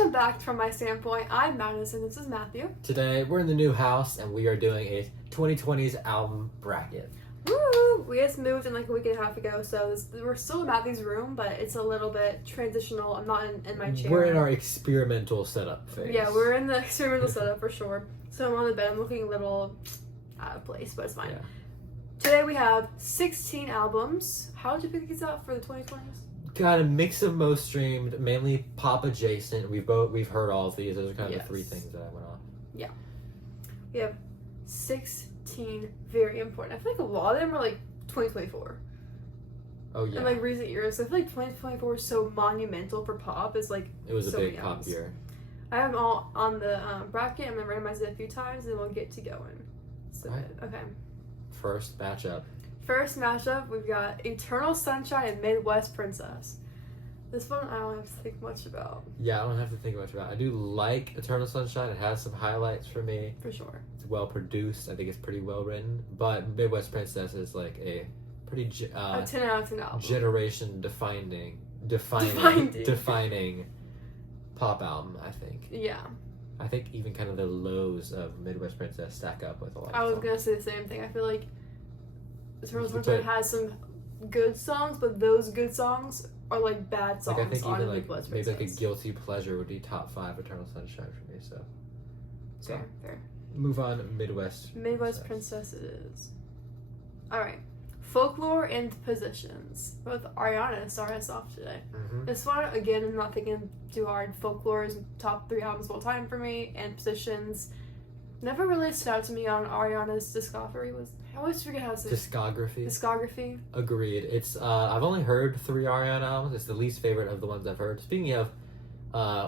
Welcome back from my standpoint. I'm Madison. This is Matthew. Today, we're in the new house and we are doing a 2020s album bracket. Woo! We just moved in like a week and a half ago, so we're still in Matthew's room, but it's a little bit transitional. I'm not in my chair. We're in our experimental setup phase. Yeah, we're in the experimental setup for sure. So I'm on the bed. I'm looking a little out of place, but it's fine. Yeah. Today we have 16 albums. How did you pick these out for the 2020s? Got a mix of most streamed, mainly pop adjacent. We've heard all of these. Those are kind of the three things that I went off. Yeah. We have 16 very important. I feel like a lot of them are like 2024. Oh yeah. In like recent years. I feel like 2024 is so monumental for pop. It's like it was so a big many pop albums. year. I have them all on the bracket. I'm gonna randomize it a few times and we'll get to going. So Right. okay. First matchup. First matchup, we've got Eternal Sunshine and Midwest Princess. This one I don't have to think much about. Yeah, I don't have to think much about it. I do like Eternal Sunshine. It has some highlights for me. For sure. It's well produced. I think it's pretty well written. But Midwest Princess is like a pretty A 10 out of 10 album. generation defining pop album, I think. Yeah. I think even kind of the lows of Midwest Princess stack up with a lot of I was songs. gonna say the same thing. I feel like Eternal But- Sunshine has some good songs, but those good songs are like bad songs Like I think on even like Midwest maybe Princess. like a guilty pleasure would be top 5 Eternal Sunshine for me. So Fair. move on. Midwest Princess it is. Alright. Folklore and Positions. Both Ariana started us off today. Mm-hmm. This one, again, I'm not thinking too hard. Folklore is top 3 albums of all time for me, and Positions never really stood out to me on Ariana's discography. I always forget how to say it. Discography. Agreed. It's I've only heard 3 Ariana albums. It's the least favorite of the ones I've heard. Speaking of,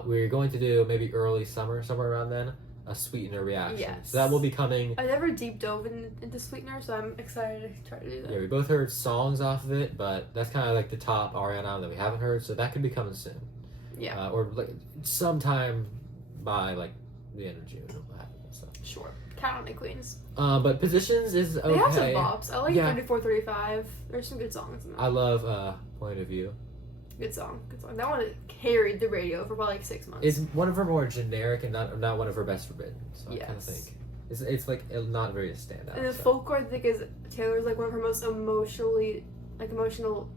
we're going to do maybe early summer, somewhere around then, a Sweetener reaction. Yes. So that will be coming. I never deep dove into Sweetener, so I'm excited to try to do that. Yeah, we both heard songs off of it, but that's kind of like the top Ariana album that we haven't heard, so that could be coming soon. Yeah. Or like sometime by like the end of June. It'll happen. So. Sure. Count on me, Queens. But Positions is okay. They have some bops. I like Yeah. 34, 35. There's some good songs in there. I love Point of View. Good song. That one carried the radio for probably like 6 months. It's one of her more generic and not one of her best written. So I kind of Yes. think it's like not very a standout. And the so. folklore, I think, is Taylor's like one of her most emotional.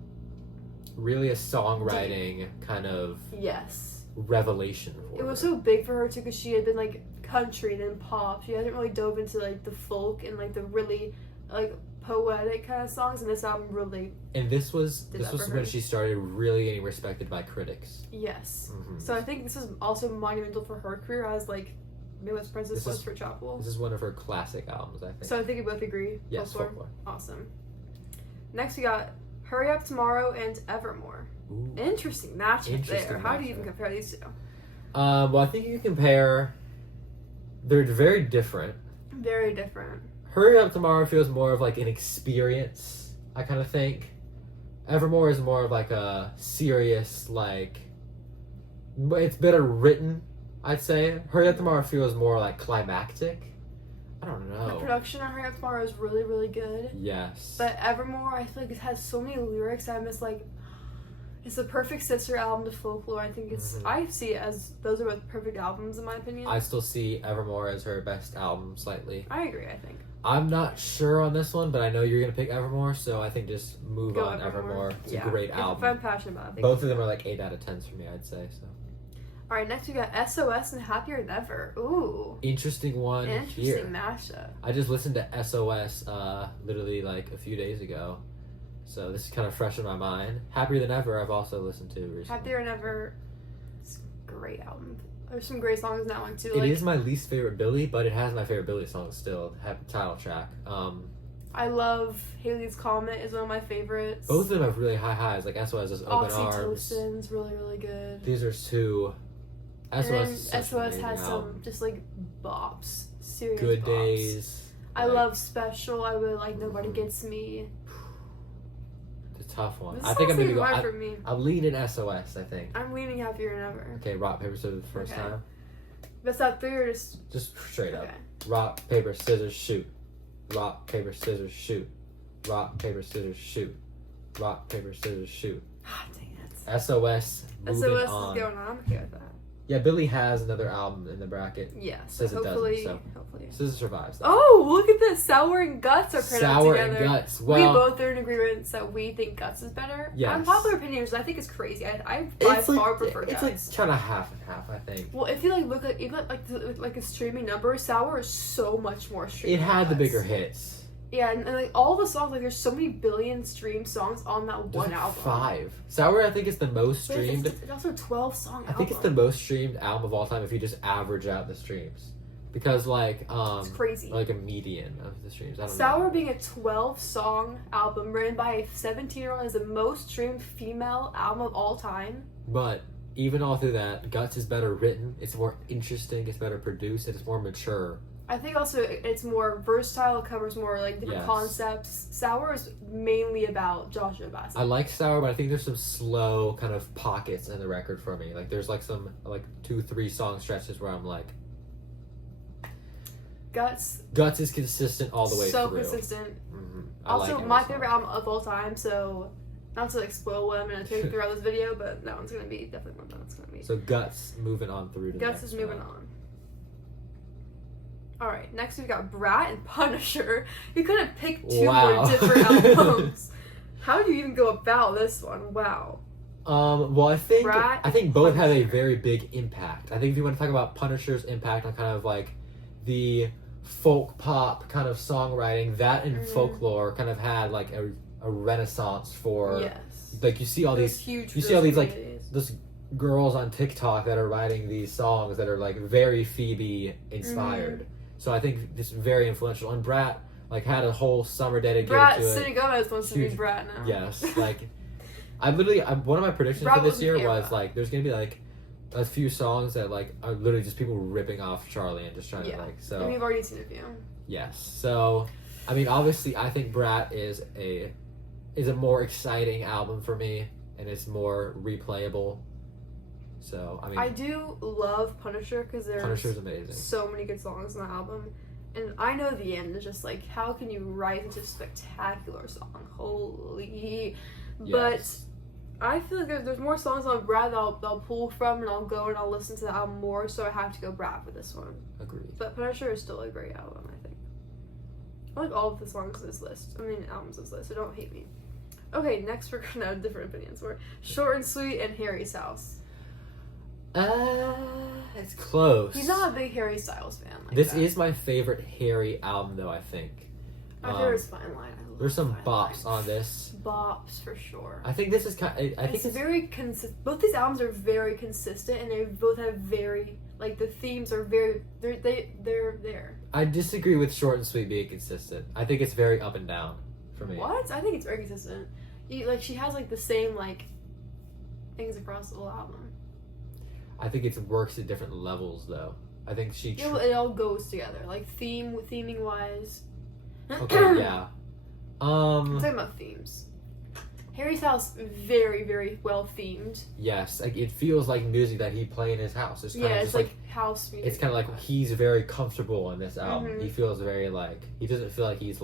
Really a songwriting kind of Yes. revelation for It was her. so big for her too, because she had been like country then pop. She hadn't really dove into like the folk and like the really like poetic kind of songs, and this album really And this was Did that for when her. she started really getting respected by critics. yes. Mhm. So I think this is also monumental for her career as like Midwest Princess This was is- for Chapel. This is one of her classic albums, I think. So I think we both agree. yes, Folklore. Awesome. Next we got Hurry Up Tomorrow and Evermore. Ooh. Interesting matchup there. Interesting How do you even matchup. compare these two? Well, I think you compare. They're very different. Very different. Hurry Up Tomorrow feels more of like an experience, I kind of think. Evermore is more of like a serious, like, it's better written, I'd say. Hurry Up Tomorrow feels more like climactic. I don't The know. production on Hurry Up Tomorrow is really, really good. Yes. But Evermore, I feel like it has so many lyrics that I'm just like, it's the perfect sister album to Folklore. I think it's, Mhm. I see it as, those are both perfect albums in my opinion. I still see Evermore as her best album slightly. I agree, I think. I'm not sure on this one, but I know you're going to pick Evermore, so I think just move Go on Evermore. It's a great If album. I'm passionate about it, I think. Both of them are like 8 out of 10s for me, I'd say. So Alright, next we got SOS and Happier Than Ever. Ooh. interesting one Interesting here. mashup. I just listened to SOS literally like a few days ago, so this is kind of fresh in my mind. Happier Than Ever I've also listened to recently. Happier Than Ever. It's a great album. There's some great songs in that one too. It Like, is my least favorite Billy, but it has my favorite Billy song still. Title track. I love Haley's Comet is one of my favorites. Both of them have really high highs. Like SOS is Open Arms. Oxytocin's really, really good. These are two. SOS And then is such an SOS amazing has album. some just like bops. Serious Good bops. Days. I like, love Special. I really like Nobody Mhm. Gets Me. It's a tough one. This I think I'm gonna go. hard for me. I'm leaning SOS. I think. I'm leaning Happier Than Ever. Okay, rock paper scissors the first Okay. time. Best out three or Just straight up. okay. Rock paper scissors shoot. Rock paper scissors shoot. Rock paper scissors shoot. Rock paper scissors shoot. Ah, dang it. SOS. Moving SOS on. is going on. I'm okay with that. Yeah, Billy has another album in the bracket. Yeah, Says it hopefully, doesn't, hopefully. Says it survives. Though. Oh, look at this! Sour and Guts are paired up Sour together. and Guts. Well, we both are in agreement that we think Guts is better. Yes. Unpopular opinions, I think it's crazy. I by far prefer Guts. It's like kind of half and half, I think. Well, if you look at even like a streaming number, Sour is so much more streaming. It had the Guts. bigger hits. Yeah, and like all the songs, like there's so many billion streamed songs on that one album. 5. Sour, I think, is the most streamed. It's also a 12-song album. I think it's the most streamed album of all time if you just average out the streams, because it's crazy. Like a median of the streams. I don't Sour know. being a 12-song album written by a 17-year-old is the most streamed female album of all time. But even all through that, Guts is better written. It's more interesting. It's better produced. And it's more mature. I think also it's more versatile. It covers more like different concepts. Sour is mainly about Joshua Bassett. I like Sour, but I think there's some slow kind of pockets in the record for me. Like there's like some 2-3 song stretches where I'm like, Guts is consistent all the way so through. Consistent. Mm-hmm. Also, my favorite album of all time. So not to spoil what I'm gonna take throughout this video, but that one's gonna be definitely one that's gonna be. So Guts moving on through to Guts is moving on. Alright, next we've got Brat and Punisher. You could have picked 2 more different albums. How do you even go about this one? Wow. Well, I think both Punisher. have a very big impact. I think if you want to talk about Punisher's impact on kind of like the folk pop kind of songwriting, that and Folklore kind of had like a renaissance for like you see all these those girls on TikTok that are writing these songs that are like very Phoebe inspired. So I think this is very influential. And Brat like had a whole summer dedicated to it. Selena Gomez wants to be Brat now. Yes, like one of my predictions for this year was like there's gonna be like a few songs that like are literally just people ripping off Charlie and just trying to like so. And we've already seen a few. Yes, so I mean obviously I think Brat is a more exciting album for me and it's more replayable. So I mean, I do love Punisher because Punisher's amazing. So many good songs on the album, and I know the end is just like how can you write such a spectacular song? Holy, but I feel like there's more songs on Brat that I'll pull from and I'll go and I'll listen to the album more. So I have to go Brat for this one. Agreed. But Punisher is still a great album. I think. I like all of the songs in this list. I mean albums in this list. So don't hate me. Okay, next we're gonna have different opinions. We're Short and Sweet and Harry Styles. It's close. He's not a big Harry Styles fan. This is my favorite Harry album, though. I think. My favorite is Fine Line. There's some bops on this. Bops for sure. I think this is kind. I think it's very consistent. Both these albums are very consistent, and they both have very the themes are very. They're there. I disagree with Short and Sweet being consistent. I think it's very up and down for me. What? I think it's very consistent. She has the same things across the whole album. I think it works at different levels, though. I think she. It all goes together, theming wise. Okay. Yeah. I'm talking about themes. Harry Styles very, very well themed. Yes, it feels like music that he'd play in his house. It's kind of it's just house music. It's kind of like he's very comfortable in this album. Mm-hmm. He feels very he doesn't feel like he's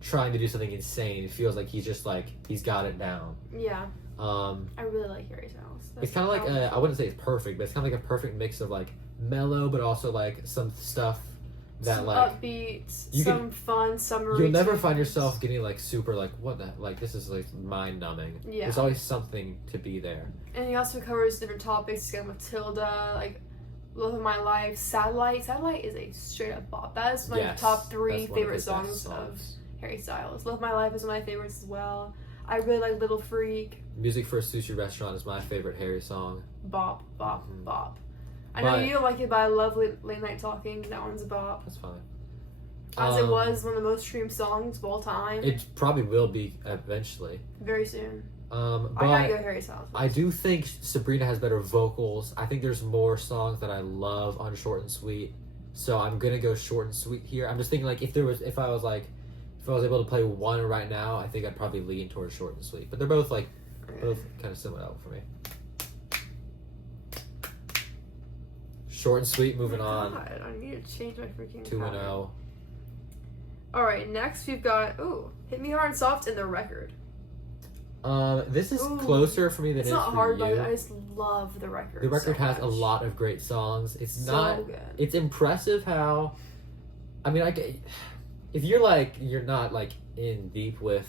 trying to do something insane. It feels like he's just he's got it down. Yeah. I really like Harry Styles. It's kind of I wouldn't say it's perfect, but it's kind of a perfect mix of mellow, but also some stuff that some upbeat, fun, summery. You'll never find yourself getting super what the this is mind numbing. Yeah. There's always something to be there. And he also covers different topics. He's got Matilda, Love of My Life, Satellite. Satellite is a straight up bop. That is my top 3 favorite songs of Harry Styles. Love of My Life is one of my favorites as well. I really like Little Freak. Music for a Sushi Restaurant is my favorite Harry song. Bop, bop, bop. I know you don't like it, but I love Late Night Talking. That one's a bop. That's fine. As it was one of the most streamed songs of all time. It probably will be eventually. Very soon. But I gotta go Harry Styles. I do think Sabrina has better vocals. I think there's more songs that I love on Short and Sweet. So I'm gonna go Short and Sweet here. I'm just thinking if I was able to play one right now, I think I'd probably lean towards Short and Sweet. But they're both both kind of similar album for me. Short and Sweet, moving on. God, I need to change my freaking 2-0. Alright, next we've got Hit Me Hard and Soft and The Record. This is closer for me than it is for you. It's not hard, but I just love the record. The record so has much. a lot of great songs. It's so not. Good. It's impressive how. I mean, if you're not like in deep with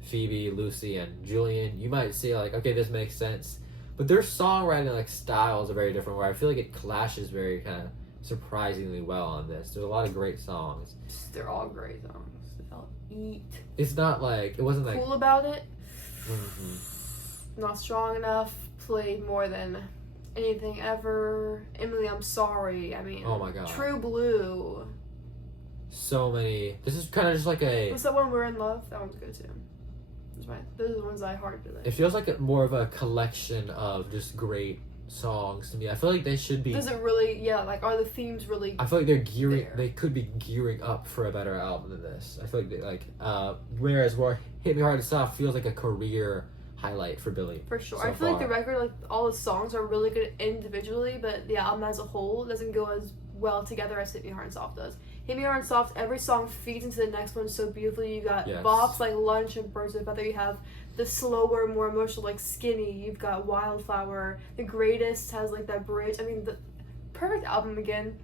Phoebe, Lucy, and Julian, you might say like, okay, this makes sense. But their songwriting like styles are very different. Where I feel like it clashes very kind of surprisingly well on this. There's a lot of great songs. They're all great songs. They'll eat. It's not like it wasn't like cool about it. Mm-hmm. Not strong enough. Played more than anything ever. Emily, I'm sorry. I mean, oh my god. True Blue. So many. This is kind of just like a. What's that one? We're in Love. That one's good too. Those are the ones I hard to like. It feels like more of a collection of just great songs to me. I feel like they should be. Does it really? Yeah. Like, are the themes really? I feel like they're gearing. there? They could be gearing up for a better album than this. I feel like whereas Hit Me Hard and Soft feels like a career highlight for Billie. For sure. So I feel far. like the record, like all the songs are really good individually, but the album as a whole doesn't go as well together as Hit Me Hard and Soft does. Hit Me Hard and Soft, every song feeds into the next one so beautifully. You got bops like Lunch and Birds of a Feather. You have the slower, more emotional like Skinny. You've got Wildflower. The Greatest has like that bridge. I mean, the perfect album again.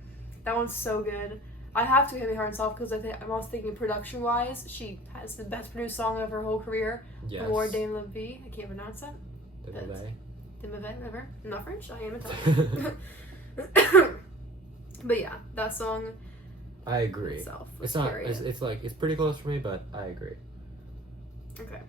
That one's so good. I have to Hit Me Hard and Soft because I'm also thinking production wise, she has the best produced song of her whole career. Yes. More Dame La Vie. I can't pronounce that. Dame never. I'm not French. I am Italian. But yeah, that song. I agree. Itself it's not. It's like it's pretty close for me, but I agree. Okay.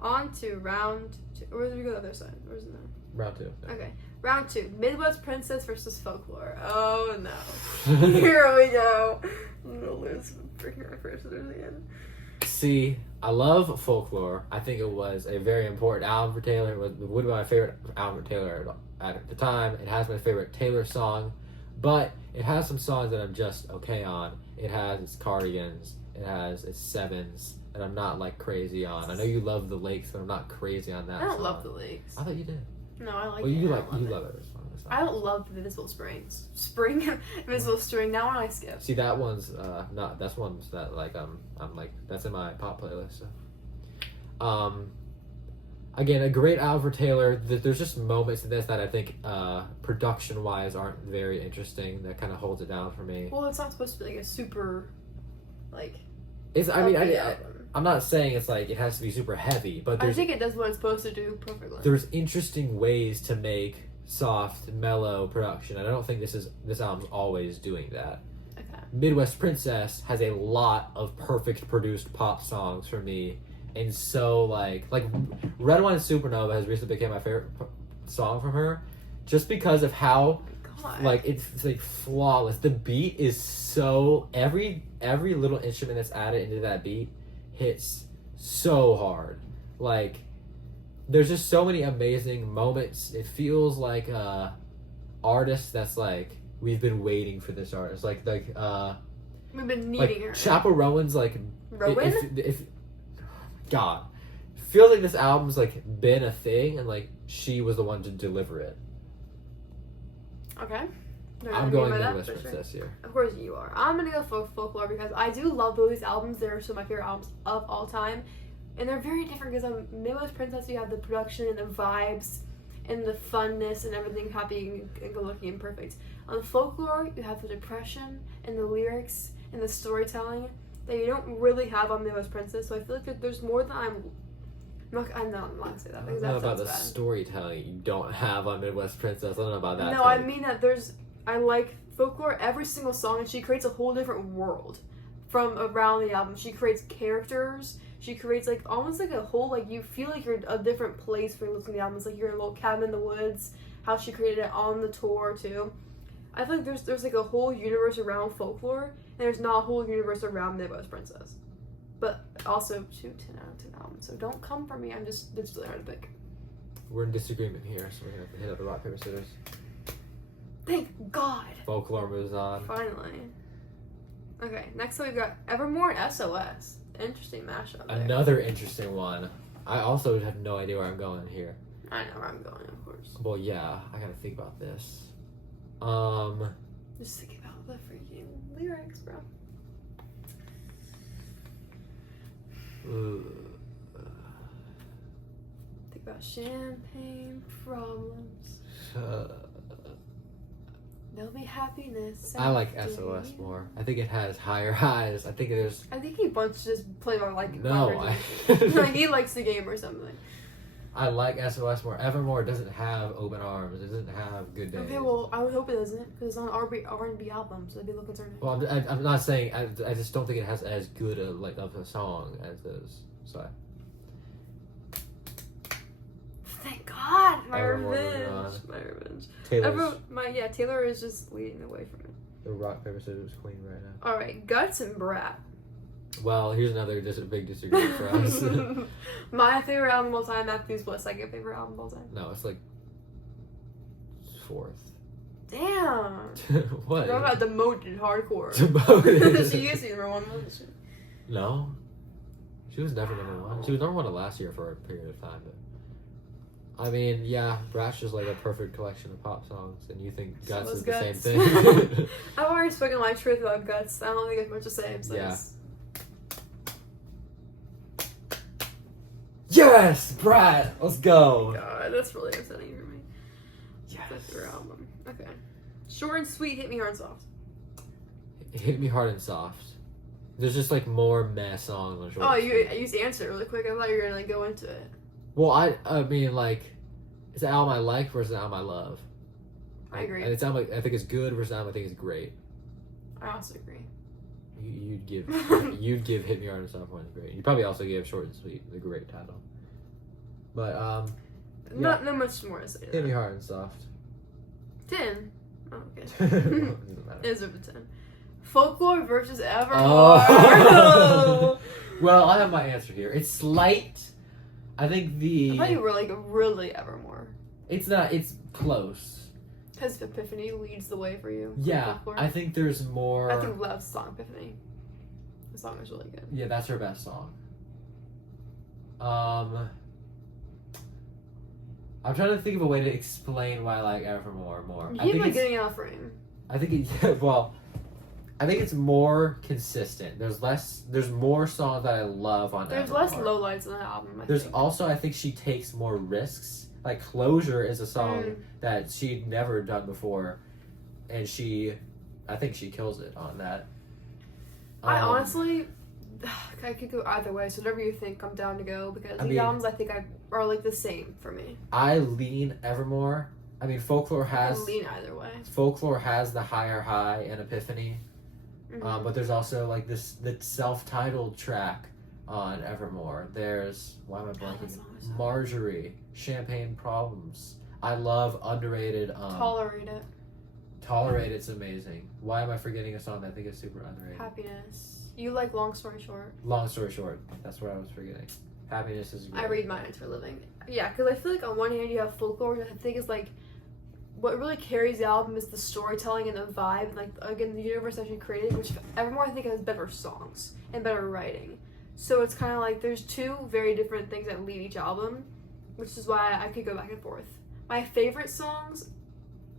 On to round 2. Or where did we go the other side? Where's it now? Round 2. Yeah. Okay. Round 2. Midwest Princess versus Folklore. Oh no. Here we go. I'm gonna lose freaking my first again. See, I love Folklore. I think it was a very important album for Taylor. It would be my favorite album for Taylor at the time. It has my favorite Taylor song, but it has some songs that I'm just okay on. It has its Cardigans. It has its Sevens that I'm not like crazy on. I know you love The Lakes, but I'm not crazy on that. I don't song. love The Lakes. I thought you did. No, I like well, it. you love it. I don't love Invisible Springs. Invisible String. That one I skip. See, that one's not. That's ones that like I'm like that's in my pop playlist. So, again, a great album for Taylor. There's just moments in this that I think production wise aren't very interesting. That kind of holds it down for me. Well, it's not supposed to be like a super, like. It's. I mean, I'm not saying it's like it has to be super heavy, but I think it does what it's supposed to do perfectly. There's interesting ways to make soft, mellow production, and I don't think this album's always doing that. Okay. Midwest Princess has a lot of perfect produced pop songs for me, and so like Red Wine Supernova has recently become my favorite song from her, just because of how like it's like flawless. The beat is so every little instrument that's added into that beat hits so hard. Like there's just so many amazing moments. It feels like artist that's like we've been waiting for this artist. Like we've been needing her. Chappell Rowan's like Rowan? If God feels like this album's like been a thing and like she was the one to deliver it. Okay. I'm going Midwest Princess here. Of course you are. I'm gonna go Folklore because I do love Billie's albums. They're some of my favorite albums of all time. And they're very different because on Midwest Princess you have the production and the vibes and the funness and everything happy and good looking and perfect. On Folklore you have the depression and the lyrics and the storytelling that you don't really have on Midwest Princess. So I feel like there's more than I'm not gonna say that because I don't know that about the bad. Storytelling you don't have on Midwest Princess. I don't know about that. No, I mean that I like Folklore, every single song, and she creates a whole different world from around the album. She creates characters. She creates like almost like a whole like you feel like you're in a different place when you're listening to the album. It's like you're in a little cabin in the woods. How she created it on the tour too. I feel like there's like a whole universe around Folklore, and there's not a whole universe around Midwest Princess. But also 10 out of 10 albums. So don't come for me. It's really hard to pick. We're in disagreement here, so we're gonna have to hit up the rock paper scissors. Thank God. Folklore moves on. Finally. Okay, next up we've got Evermore and SOS. Interesting mashup there. Another interesting one. I also have no idea where I'm going here. I know where I'm going, of course. Well, yeah, I gotta think about this. Just think about the freaking lyrics, bro. Think about champagne problems. There'll be happiness. I like SOS more. I think it has higher highs. I think he wants to just play by like. No, like he likes the game or something. I like SOS more. Evermore doesn't have Open Arms. It doesn't have Good Days. Okay, well, I would hope it doesn't, because it's on an R&B album, so it'd be a little concerning. Well, I'm not saying. I just don't think it has as good of a song as those. So. Thank God, my Evermore revenge. My revenge. Taylor's, Taylor is just leading the way from it. The rock paper scissors queen right now. All right, Guts and Brat. Well, here's another big disagreement for us. My favorite album of all time. Matthew's what? Second favorite album of all time. No, it's like fourth. Damn. What? You're about demoted hardcore. Demoted. She used to be number one. No, she was never number one. She was number one last year for a period of time, but. I mean, yeah, Brat's just like a perfect collection of pop songs, and you think Guts is the same thing. I've already spoken my truth about Guts. I don't think it's much to say. Yeah. Yes, Brat, let's go. God, that's really upsetting for me. Yes. That's your album. Okay. Short and sweet, hit me hard and soft. Hit me hard and soft. There's just like more meh songs on short. Oh, you used to answer it really quick. I thought you were gonna like go into it. Well, I mean, like, it's an album I like versus an album I love. I agree. And it's an album I think is good versus an album I think is great. I also agree. You'd give Hit Me Hard and Soft one great. You'd probably also give Short and Sweet the great title. But not much more to say. Hit Me Hard and Soft. 10. Oh, okay. Doesn't matter. Is it a 10? Folklore versus Evermore. Oh. Well, I have my answer here. It's slight. I think I thought you were like really Evermore. It's not. It's close. Because Epiphany leads the way for you. Yeah, I think there's more. I think Love's song Epiphany. The song is really good. Yeah, that's her best song. I'm trying to think of a way to explain why I like Evermore more. You keep like getting out of frame. I think I think it's more consistent. There's more songs that I love on There's Evermore. less lowlights on the album, There's also, I think she takes more risks. Like, Closure is a song that she'd never done before. And I think she kills it on that. I honestly, I could go either way. So whatever you think, I'm down to go. Because these albums, I think, are like the same for me. I lean Evermore. I mean, Folklore has... I lean either way. Folklore has the higher high and Epiphany. Mm-hmm. But there's also like the self-titled track on Evermore. There's why am I blanking? Marjorie, Champagne Problems. I love underrated. Tolerate It. Tolerate It's amazing. Why am I forgetting a song that I think is super underrated? Happiness. You like Long Story Short. Long Story Short. That's what I was forgetting. Happiness is great. I read mine for a living. Yeah, because I feel like on one hand you have Folklore, which I think is like what really carries the album is the storytelling and the vibe, and like again the universe that she created, which Evermore I think has better songs and better writing. So it's kind of like there's two very different things that lead each album, which is why I could go back and forth. My favorite songs,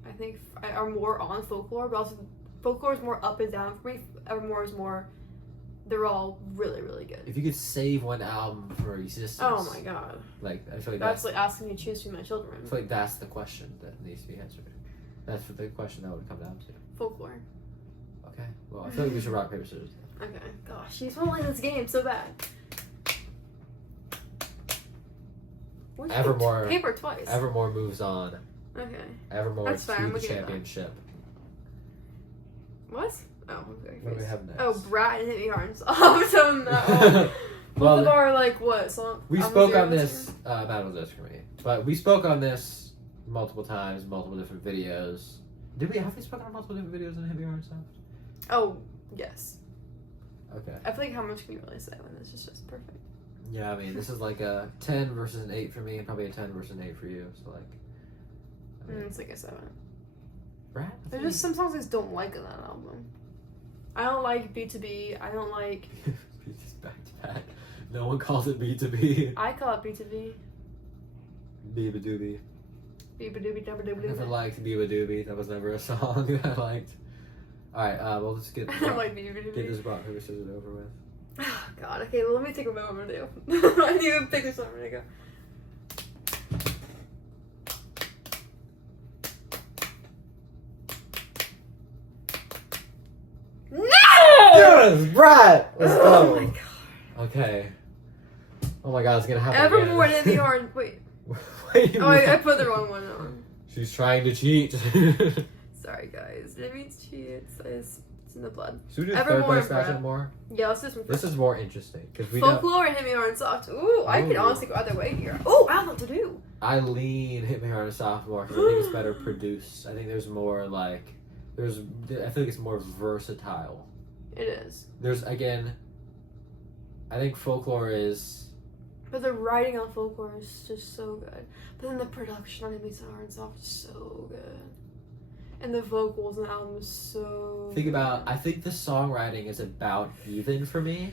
I think, are more on Folklore, but also Folklore is more up and down for me. Evermore is more. They're all really, really good. If you could save one album for existence, oh my god! Like I feel like that's like asking me to choose between my children. I feel like that's the question that needs to be answered. That's the question that would come down to. Folklore. Okay. Well, I feel like we should rock paper scissors. Okay. Gosh, she's playing this game so bad. Evermore. Paper twice. Evermore moves on. Okay. Evermore to the championship. What? Oh, okay. What do we have next? Oh, Brat and Hit Me Hard and Soft on that one. Both of our, like, what song? We spoke on this, Battle Disc for me. But we spoke on this multiple times, multiple different videos. Have we spoken on multiple different videos on Hit Me Hard and Soft? Oh, yes. Okay. I feel like how much can you really say when this is just perfect? Yeah, I mean, this is like a 10 versus an 8 for me, and probably a 10 versus an 8 for you. So, like... I mean, it's like a 7. Brat? There's just some songs I just don't like on that album. I don't like B2B. I don't like... Just back to back. No one calls it B2B. I call it B2B. Biba Doobie. Biba Doobie Dubba Dubba Dubba. I never liked Biba Doobie. That was never a song that I liked. Alright, well, let's get... I don't like Biba Doobie. Get this rock, paper, scissors over with. Oh, God. Okay, well, let me think about what I'm going to do. I need to pick this one. I'm going to go. Yes, Brat. Let's go. Oh my god. Okay. Oh my god, it's gonna happen. Evermore and the orange. Wait. Wait. Oh, I put the wrong one on. She's trying to cheat. Sorry, guys. Didn't mean to cheat. It's in the blood. Should we do third Evermore place and match Brat. Evermore? Yeah, let's do some. This is more interesting because we know Folklore and Hit Me Hard and Soft. Ooh, I could Ooh. honestly go either way here. Ooh, I don't know what to do. I lean Hit Me Hard and Soft more because I think it's better produced. I think there's more like I feel like it's more versatile. It is. There's again. I think Folklore is. But the writing on Folklore is just so good. But then the production on Hit Me Hard and Soft is so good. And the vocals on the album is so Think about, I think the songwriting is about even for me.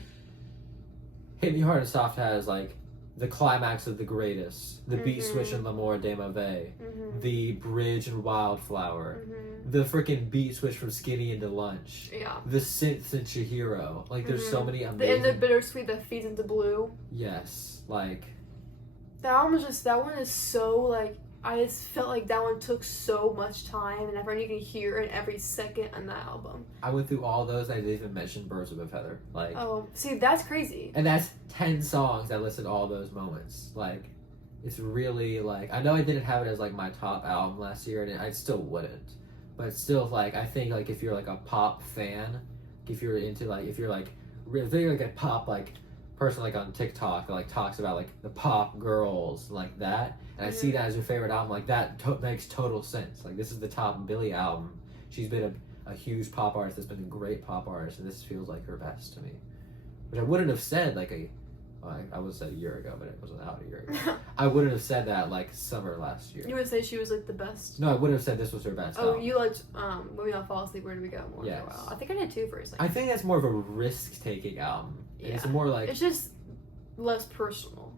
Hit Me Hard and Soft has like the climax of The Greatest, the beat switch in L'Amour de Mauvais, the bridge in Wildflower, the freaking beat switch from Skinny into Lunch, the synths in Chihiro. Like there's so many amazing. And the bittersweet that feeds into Blue. Yes, like. The album is just, that one is so like, I just felt like that one took so much time, and everyone you can hear it every second on that album. I went through all those. I didn't even mention Birds of a Feather. Like, oh, see, that's crazy. And that's 10 songs. I listed all those moments. Like, it's really like I know I didn't have it as like my top album last year, and I still wouldn't. But it's still like I think like if you're like a pop fan, if you're into like if you're like a pop like person like on TikTok that like talks about like the pop girls like that. And I see that as your favorite album, like that makes total sense. Like this is the top Billie album. She's been a huge pop artist that's been a great pop artist, and this feels like her best to me. Which I wouldn't have said like I would have said a year ago, but it wasn't out a year ago. I wouldn't have said that like summer last year. You would say she was like the best? No, I wouldn't have said this was her best album. You liked When We All Fall Asleep, Where Do We Go more yes. for a while. I think I did too for a second. I think that's more of a risk-taking album. Yeah. It's more like... It's just less personal.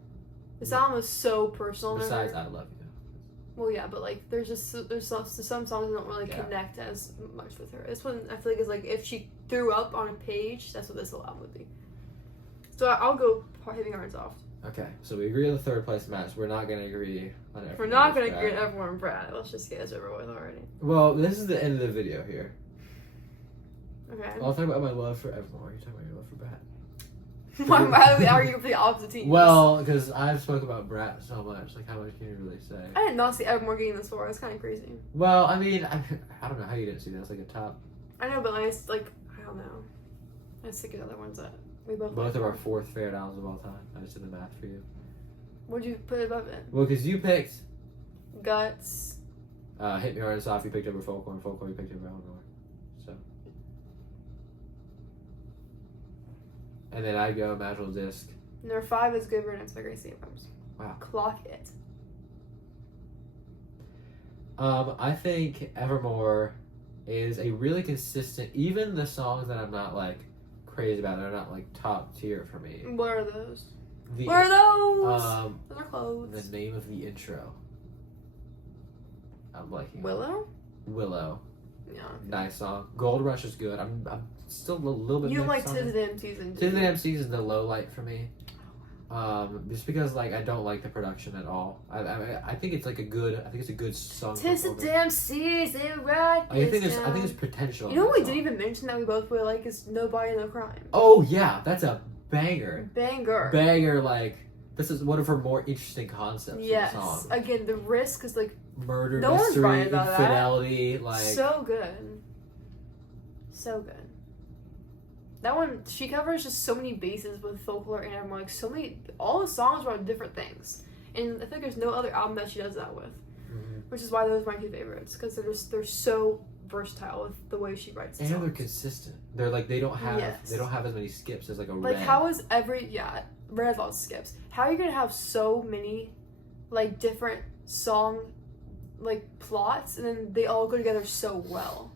This album is so personal. Besides I Love You. Well, yeah, but like there's some songs that don't really connect as much with her. This one I feel like is like if she threw up on a page, that's what this album would be. So I'll go Hit Me Hard and Soft. Okay, so we agree on the third place match. We're not gonna agree on Evermore. We're not gonna agree on Evermore and Brat. Let's just get this over with already. Well, this is the end of the video here. Okay. I'll talk about my love for Evermore. You talk about your love for Brat. Why do we argue for the opposite teams? Well, because I've spoken about Brat so much. Like, how much can you really say? I did not see Evermore getting this far. It's kind of crazy. Well, I mean, I don't know how you didn't see that. It's like a top. I know, but like, I don't know. I was thinking other ones that we both. Both of our fourth favorite albums of all time. I just did the math for you. What'd you put above it? Well, because you picked Guts. Hit Me Hard and Soft. You picked over Folklore, and Folklore you picked over Evermore. So. And then I go Magical Disc. Number 5 is Good Riddance by Gracie Abrams. Wow. Clock it. I think Evermore is a really consistent. Even the songs that I'm not like crazy about, they're not like top tier for me. What are those? What are those? Those are The clothes. name of the intro. I'm liking Willow. Willow. Yeah. Nice song. Gold Rush is good. I'm still a little bit. You don't like mixed on Tis it. the Damn Season. Tis the Damn Season is the low light for me. Just because like I don't like the production at all. I think it's like a good. I think it's a good song. Tis the Damn Season, right? I think there's potential. You know what we didn't even mention that we both really like is Nobody No Crime. Oh yeah, that's a banger. Banger. Like this is one of her more interesting concepts. Yes. Of the song. Again, the risk is like murder, no one's mystery, writing about infidelity, that. like so good. So good. That one, she covers just so many bases with Folklore and Evermore. Like so many, all the songs are on different things, and I think there's no other album that she does that with, which is why those are my two favorites because they're so versatile with the way she writes. And they're consistent. They're like they don't have as many skips as like a like Red. how is Red has lots of skips. How are you gonna have so many like different song like plots and then they all go together so well?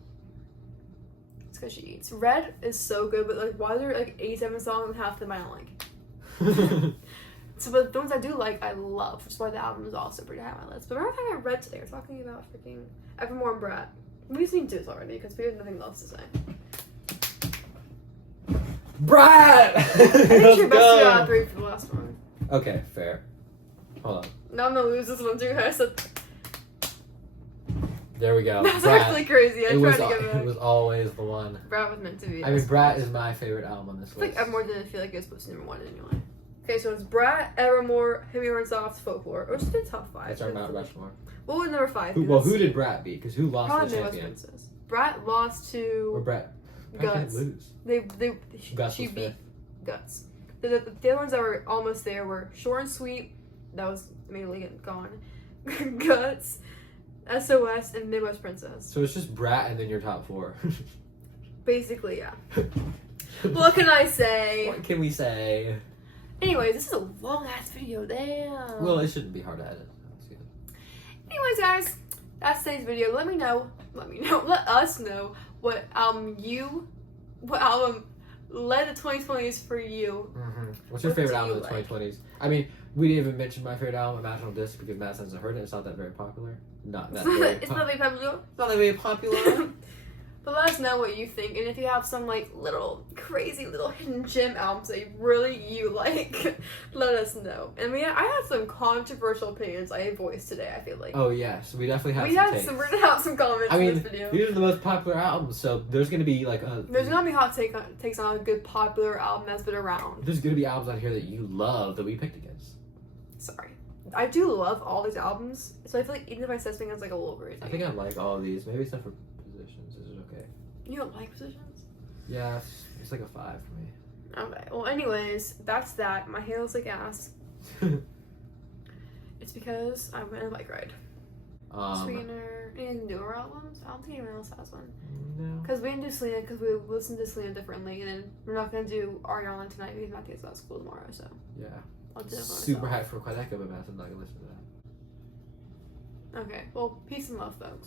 Because she eats. Red is so good, but like why are there like 87 songs and half of them I don't like? So but the ones I do like I love, which is why the album is also pretty high on my list. But we're not talking about Red today, we're talking about freaking Evermore and Brat. We've seen this already because we have nothing else to say. Brat! I think your best 2 out of 3 for the last one. Okay, fair. Hold on. Now I'm gonna lose this one too. I said There we go. That's Brat. actually crazy. I tried to get It was always the one. Brat was meant to be. I mean, Brat is my favorite album on this list. Like Evermore didn't feel like it was supposed to be #1 anyway. Okay, so it's Brat, Evermore, Heavy Horns Off, Folklore. Or just the top 5. That's our Mount Rushmore. What was number 5? Who did Brat beat? Because who lost probably the Midwest champion? Princess. Brat lost to Or Brat Guts. Can't lose. She beat Guts. The other ones that were almost there were Short and Sweet. That was immediately gone. Guts, SOS, and Midwest Princess. So it's just Brat and then your top 4. Basically, yeah. What can I say? What can we say? Anyways, this is a long ass video. Damn. Well, it shouldn't be hard to edit. Anyways, guys, that's today's video. Let us know what album led the 2020s for you. Mm-hmm. What's your favorite album of the 2020s? I mean, we didn't even mention my favorite album, Imaginal Disc, because Matt hasn't heard it. It's not that very popular. It's not very popular. Not that very popular. But let us know what you think, and if you have some like little crazy little hidden gem albums that you like, let us know. And I had some controversial opinions I voiced today. I feel like. Oh yes, we definitely have. We're gonna have some comments in this video. These are the most popular albums, so there's gonna be like there's gonna be hot takes on a good popular album that's been around. There's gonna be albums on here that you love that we picked against. Sorry. I do love all these albums, so I feel like even if I said something that's like a little crazy. I think I like all of these. Maybe it's not for positions. Is it okay? You don't like Positions? Yeah, it's like a 5 for me. Okay. Well, anyways, that's that. My hair looks like ass. It's because I went on a bike ride. Sweetener. Any newer albums? I don't think anyone else has one. No. Because we didn't do Selena because we listened to Selena differently, and then we're not gonna do Ariana tonight because Matthew's at school tomorrow. So yeah. I'll do it super hyped for Quedeca, but Matt's not gonna listen to that. Okay. Well, peace and love, folks.